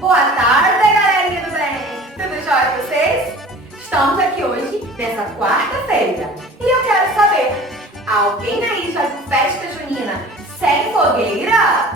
Boa tarde, galerinha do bem! Tudo jóia com vocês? Estamos aqui hoje, nessa quarta-feira, e eu quero saber, alguém aí já viu festa junina sem fogueira?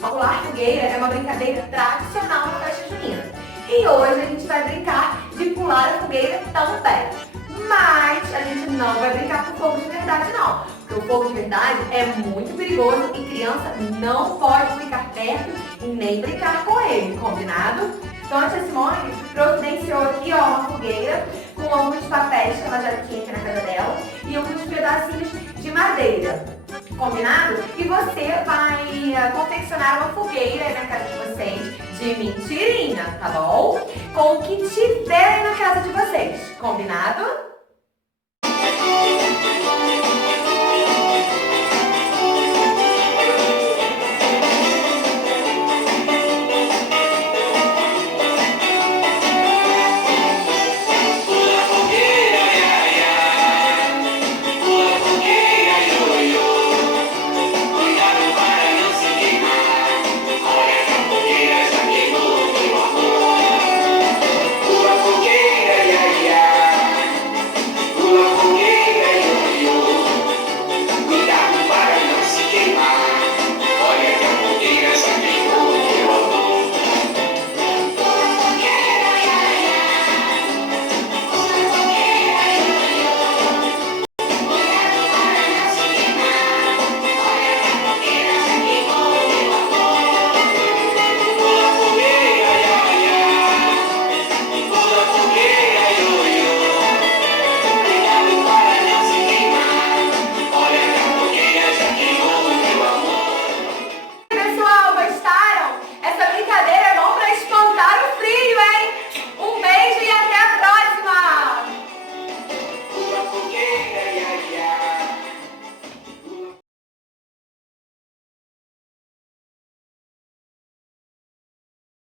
Pular fogueira é uma brincadeira tradicional na festa junina. E hoje a gente vai brincar de pular a fogueira também. Mas a gente não vai brincar com fogo de verdade não. Porque o fogo de verdade é muito perigoso e criança não pode ficar perto e nem brincar com ele, combinado? Então a tia Simone providenciou aqui uma fogueira com alguns papéis que ela já tinha aqui na casa dela e alguns pedacinhos de madeira. Combinado? E você vai confeccionar uma fogueira na casa de vocês de mentirinha, tá bom? Com o que tiver na casa de vocês, combinado?